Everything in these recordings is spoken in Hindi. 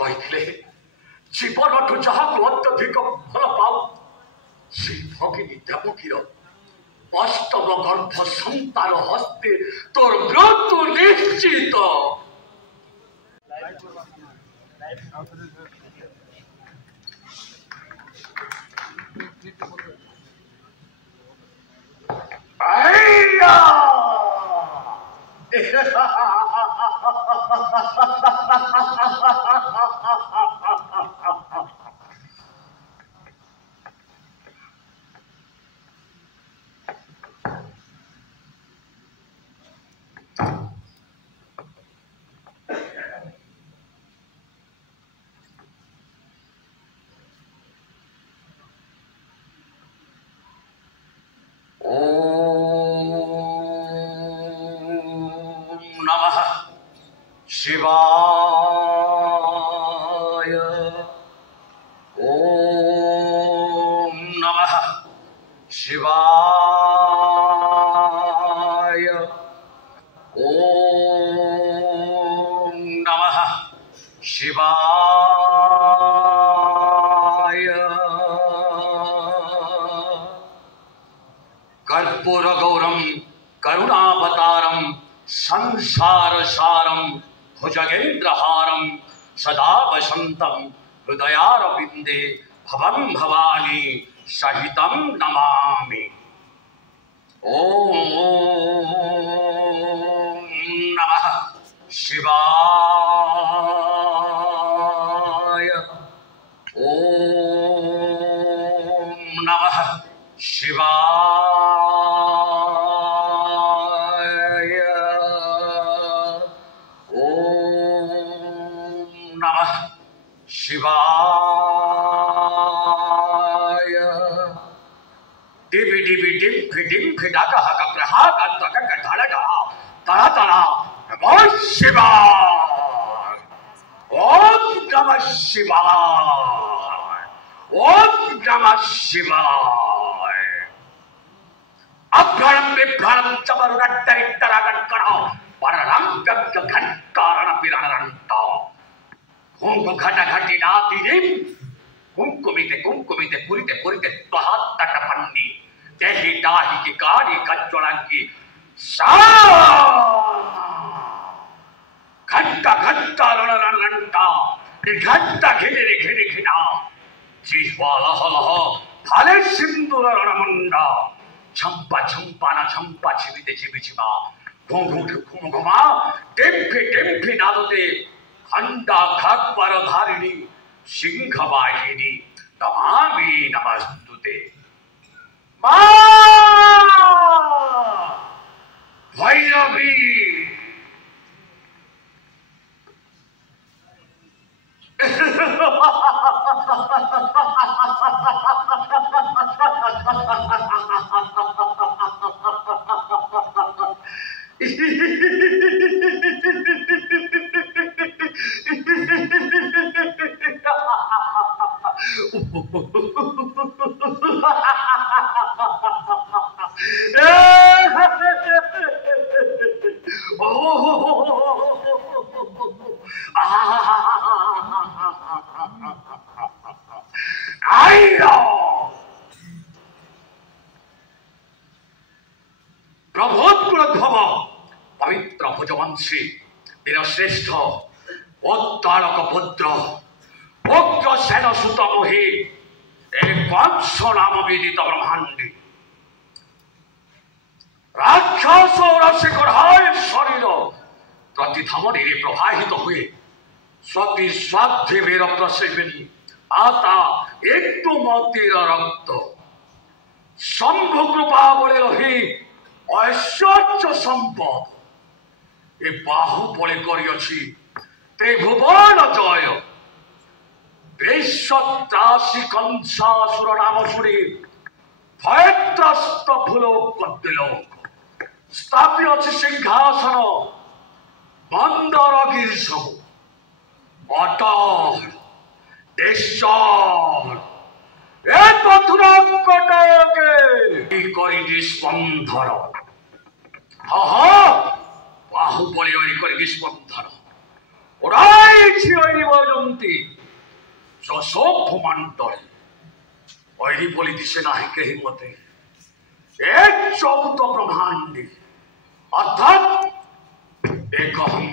କହିଥିଲେ ଜୀବନଠୁ ଯାହାକୁ ଅତ୍ୟଧିକ ଭଲ ପାଉ ସେ ଭଗିନୀ ଦେବକୀର ଅଷ୍ଟମ ଗର୍ଭ ସନ୍ତାନ ହସ୍ତେ ତୋର ମୃତ୍ୟୁ ନିଶ୍ଚିତ। शिवाय ओम नमः शिवाय ओम नमः शिवाय कर्पूर गौरम करुणावतारम संसार सारम भुजगेन्द्रहारं सदा वसन्तं हृदयारविन्दे भवं भवानी सहितं नमामि। ओम नमः शिवाय ओम नमः शिवाय शिवाय डिबि डिबि डिम्फि डिम्फि डाका हक ग्रहा गंतक गठाड़ा डहा तड़ा तड़ा नमः शिवाय ओम नमः शिवाय ओम नमः शिवाय अभ्रणम विभ्रणम चमरुडट्टरिट्टरागण करो पररम गग घंटारण पिरणरंता कुंकु घटा घटी नातिरिम कुंकुमिते कुंकुमिते पुरिते पुरिते त्वहात तटपन्नी देहि दाहि की काड़ी कच्चोलंकी सा घंटा घंटा रणरणंटा घंटा घिरे घिरे घिना जिह्वा लह लह थाले सिंदूर रणमुंडा छंपा छंपा ना छंपा छिबिते छिबि छिबा घुंघुट घुमघुमा टेम्फे टेम्फे नादते खंडा खप्पर धारिणी सिंह वाहिनी नमामि नमस्तुते। भैरवी प्रभोत्पुरद्भव पवित्र भुजवंशी वीरश्रेष्ठ उद्दालक पुत्र उग्रसेन सुत मोहि कंस नाम विदित ब्रह्मांडी राक्षस रसिकराय शरीर प्रतिधमनी प्रवाहित हुए स्वती स्वाध्य वीर प्रसेविनी आता एक मतिर रक्त शंभु कृपा बले रही ऐश्वर्य संपद ए बाहुबले करियछि त्रिभुवन जय वैश्यत्रासी कंसासुर नाम शुणी भयत्रस्त भूलोक स्थाप्य अच्छी सिंहासन मंदरगिरी सब अटल देशर ए मथुरा कटके करी स्पंदन हाँ बाहुबली करी स्पंदन 오라이치 어이리 버전티 저소 포만떨 어이리 बोली दिसे नाही कही मते एक चौथ ब्रह्मांड अर्थात एक हम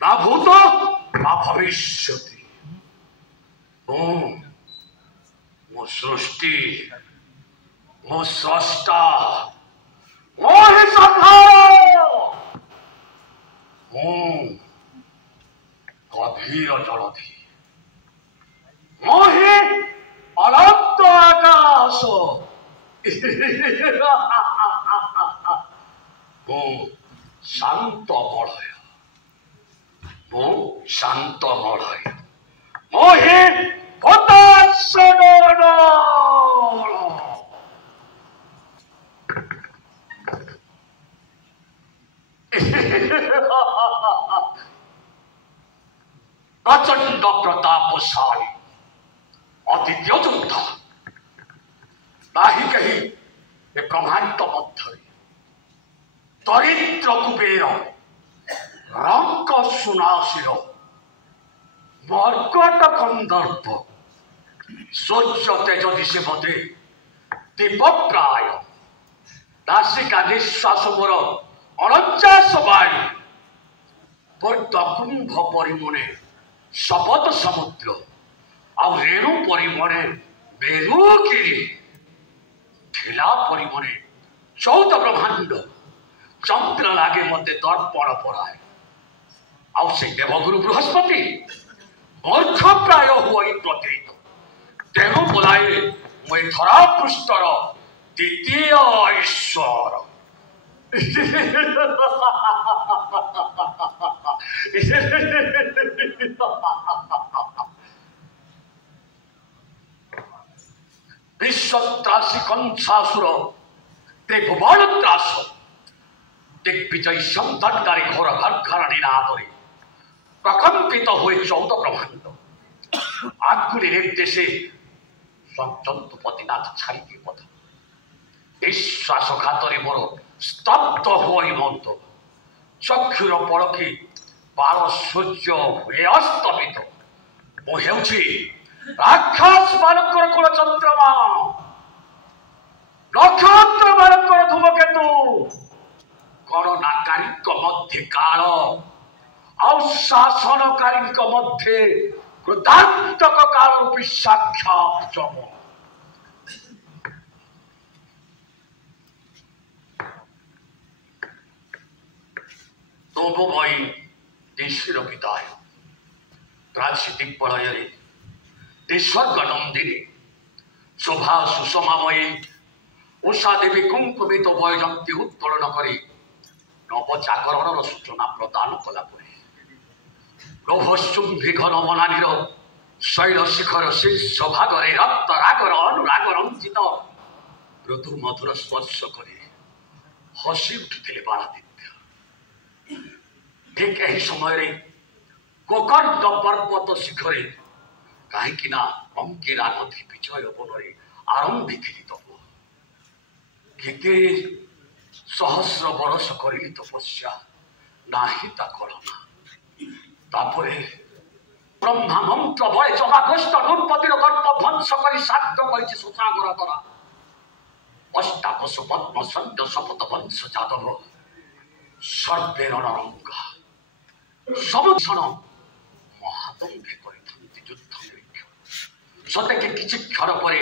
ना भूत ना भविष्यति मो सृष्टि मो स्रष्टा मो ही संहार गभीर जलधि मो ही अनंत आकाश मो शांत मलय मो शांत मलय मो ही पतासनल प्रचंड प्रतापशाली अद्वितीय योद्धा नाही कही ए ब्रह्मांड मध्य दरिद्र कुबेर रंक सुनाशिर मर्कट कंदर्प सूर्य तेज दिशे मते दीपप्राय नासिका निश्वास मोर 49 वायु पर्द कुंभ परिमणे शपथ समुद्र आ रेणु परिमणे मेरुगिरी ठेला परिमणे 14 ब्रह्मांड चंद्र लागे मते दर्पण पड़ाए आउ से देवगुरु बृहस्पति मूर्ख प्राय हुई प्रतीत तेणु बोलाए मुझे धरा पृष्ठर द्वितीय ईश्वर विश्वत्रासी कंसासुर त्रिभुवन त्रास दिग्विजय संतनकारी घोर घरघर निनादरे प्रकंपित हुए 14 ब्रह्मांड आकुली निर्देशे संतंतु पतिनाथ छाड़ी पथ विश्वासघातरे मोर स्तब्ध हुई मत चक्षुर पड़की बार सूर्य हुए अस्तमित मुझे राक्षस मानकर कुल चंद्रमा नक्षत्र मानकर धूमकेतु गणनाकारी मध्य काल शासनकारी मध्य कृतांतक काल रूपी साक्षात जम तोमय देशीर विदाय प्राचीतिक प्रलय स्वर्ग नंदिनी शोभा सुषमामयी उषा देवी कुंकुमित वयजंती उत्तोलन कर नवजागरण सूचना प्रदान कलापर लोभशुंभी घन मनानीर शैल शिखर शीर्ष भागरे रक्त रागर अनुराग रंजित मृदु मधुर स्पर्श कर हसी उठिले बालादित्य ठीक यही समय गोकर्ण पर्वत शिखरे कहीं अंकिरा नदी विजय बन आरंभिक तप केते सहस्र बरस करी तपस्या नाही ता कलना तापरे ब्रह्मा मंत्र बय जमागोष्ठ नृपतिर गर्भ ध्वंस करी साध्य कर सुसागर द्वारा अष्टादश पद्म संत शपथ वंश जादव सर्वेर रंगा समक्षण महादंभे कर युद्ध सतेके किछि क्षण पर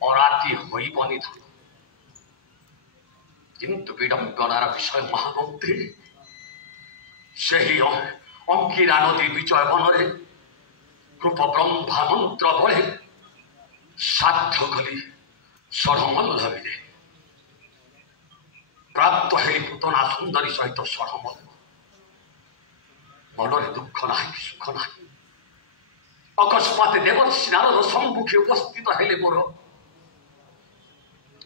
अराती होई बनिधान किंतु विडंबनार विषय महामंत्री से ही अंकिरा नदी विजय बन कृप ब्रह्मा मंत्र बड़े साध्य कली षढ़मल्लभे प्राप्त है पूतना सुंदरी सहित षढ़मल्ल मनरे दुख ना सुख ना अकस्मात देवर्षि नारद सम्मुखे उपस्थित हेले मोर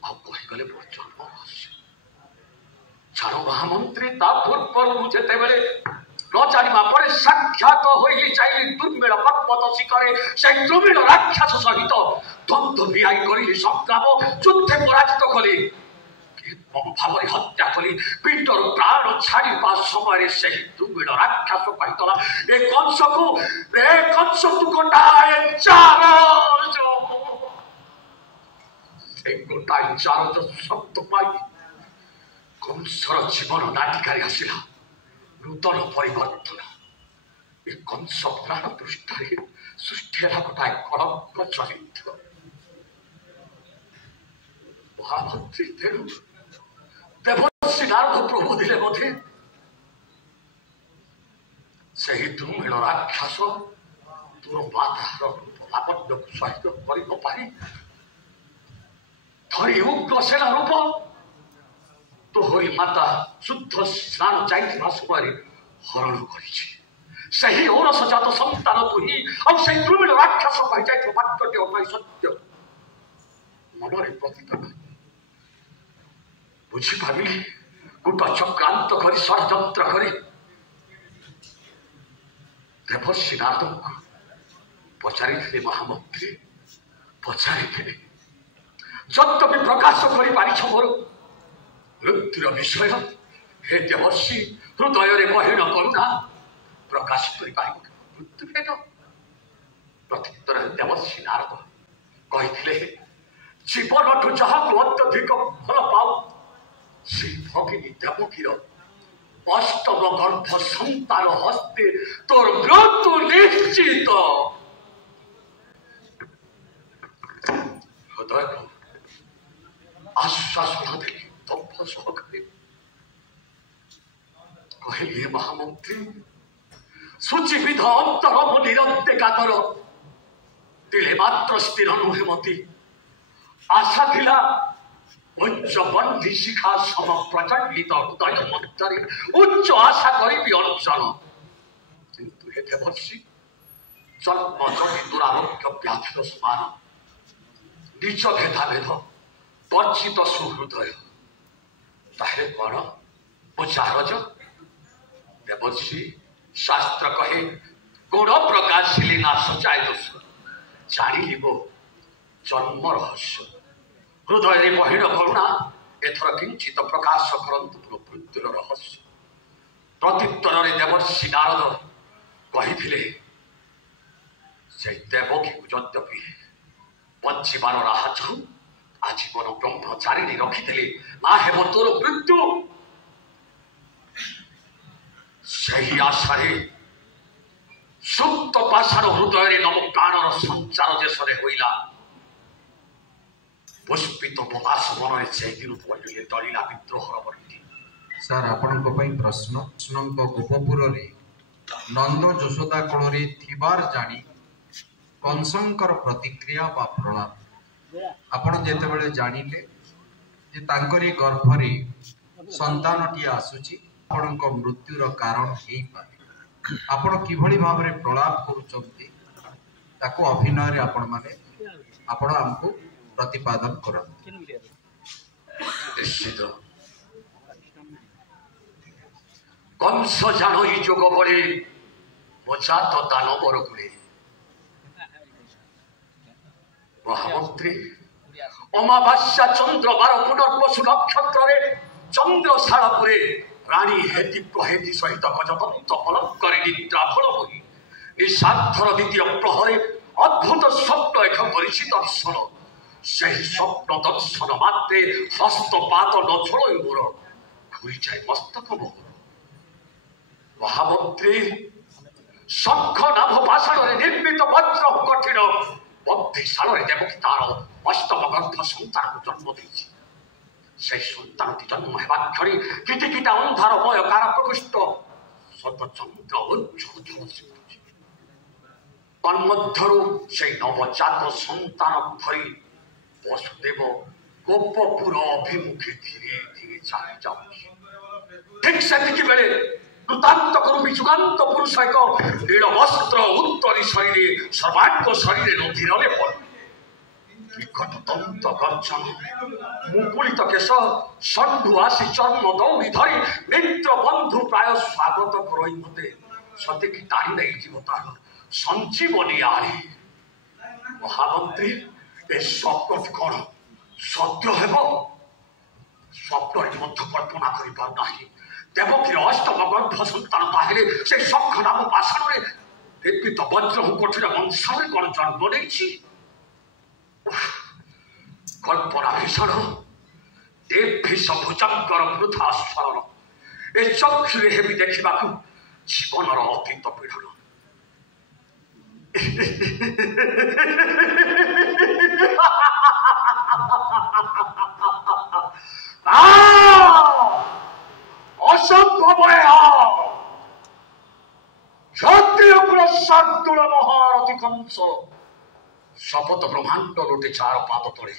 कहीगले मोर जन्म छाड़ महामंत्री पूर्व जिते बड़े न जाना पर साक्षात होली दुर्मिल पर्वत शिखरे से दुर्मिल राक्षस सहित द्वंद्व विहाई कर संग्राम युद्धे पराजित कले भाव हत्या करी पिंडर प्राण छाड़ा समय से दुर्बीण राक्षस कहला ए कंस तू गोटाए चार गोटाए चार शब्द पाई कंसर जीवन नाटिकार आसला नूतन परिवर्तन ए कंस प्राण पृष्ठ सृष्टि गोटाए कलंक चरित्र महामंत्री तेणु देवर्षि नारद प्रभु दिले मधे सही दुर्मिण राक्षस तोर मातार रूप लावण्य को सहित कर धरी उग्र सेना रूप तोहरी माता शुद्ध स्नान जाइथिबा समय हरण करी औरसजात संतान तु ही और से दुर्मिण राक्षस कही जाइथिबा वाक्यटी अतः सत्य मनरे प्रतिपन्न बुझीपारि गोटा चक्रांत कर षड्यंत्र कर देवर्षि नारद पचारि महामंत्री पचारि जद्यपि प्रकाश कर मोर मृत्युर विषय हे देवर्षि हृदय गहीन करुणा प्रकाश कर मृत्यु भेद प्रत्युत्तर देवर्षि नारद कही जीवन ठू जहाँ अत्यधिक भल पाऊ से भगिनी देवकीर अष्टम गर्भ संतान हस्ते तोर मृत्यु निश्चित हृदय आश्वासन देली दम्भ सहकारी कहले महामंत्री सूचिविध अंतर मो निरंतेकातर दिले मात्र स्थिर नुहे मती आशा थिला उच्च बंधी शिखा सम प्रचंडित हृदय मध्य उच्च आशा करी अर्जन किंतु हे देवर्षि जन्म जमी दुरारोग्य व्याधिर समान निज भेदाभेद वर्जित सुहृदय ताहे कौन मुचारज देवर्षि शास्त्र कहे गुण प्रकाशिले ना सचाए दोष जानी वो जन्म रहस्य हृदय बहिण करुणा एथर किंचित प्रकाश करंतु मृत्युर रहस्य प्रत्युत्तर देवर्षि नारद कही से देवकी को यद्यपि बंचार राह चाहू आजीवन ब्रह्मचारिणी रखी ना हेब तोर मृत्यु सही आशारे सुप्त पाषाण हृदय नव प्राणर संचार देशे होइला पुष्पित प्रकाश मन से दिन पड़े दलिला विद्रोहर बरती सर आपण प्रश्न कृष्ण गोपपुर नंद यशोदा कोल थिबार जानी कंसंकर प्रतिक्रिया बा प्रलाप आपण जेतेबेले जानिले जे तांकरी गर्भरे संतानटी आसुची आपणक मृत्युर कारण हेई पारे आपण किभଳି भाबरे प्रलाप करूचंती ताको अभिनय रे आपण माने आपण हमको प्रतिपादन करते निश्चित कंस जानो ही जोग बड़े मजात दानवर गुणे महामंत्री अमावास्या चंद्र बार पुनर्वसु नक्षत्र चंद्रशालापुरे राणी हेति प्रहेति सहित गजदंत पलक निद्रा फल होई निशार्थर द्वितीय प्रहरे अद्भुत स्वप्न एक परिचित दर्शन से स्वप्न दर्शन मात्रे हस्तपात न छोड़ मोर घूरी जाए मस्तक मोहर महामंत्री शंख नाभ पाषाण निर्मित वज्र कठिन बंधीशाल देवकी तार अष्टम गर्भ संतान को जन्म देती से संतान जन्म होगा क्षणी किटिकिटा अंधारमय कार प्रकृष्ट सतचंद्र उज्ज्वल तन्मध्यरु से नवजात संतान धरी वसुदेव गोपपुर अभिमुखे धीरे धीरे चली जाऊँ ठीक से बेले कृतांत करूपी जुगांत पुरुष एक नील वस्त्र उत्तरी शरीर सर्वांग शरीर नदीरले पड़ विकट दंत गर्जन मुकुलित केश षंडु आसी चर्म दौड़ी धरी मित्र बंधु प्राय स्वागत कर मते सतेकी टाणी नहीं तार संजीवनी आली महामंत्री ए स्वप्न कौन सत्य हेब ସ୍ୱପ୍ନରେ ମଧ୍ୟ କଳ୍ପନା କରିପାରୁନାହିଁ ଦେବକୀର ଅଷ୍ଟମ ଗର୍ଭ ସନ୍ତାନ ତାହେଲେ ସେ ଶଙ୍ଖ ନାମ ବାସନରେ ଦେବୀତ ବଜ୍ର କୋଠିର ବଂଶରେ କ'ଣ ଜନ୍ମ ନେଇଛି? କଳ୍ପନା ଭୀଷଣ ଦେବୀଶ ଭୁଜଙ୍ଗର ବୃଥା ସ୍ମରଣ ଏ ଚକ୍ଷୁରେ ହେବି ଦେଖିବାକୁ ଜୀବନର ଅତୀତ ପୀଡ଼ନ। অসম্ভব ক্ষত্রিয়কুল শার্দুল মহারথী কংস শপথ ব্রহ্মাণ্ড লোটে চার পাদ তলে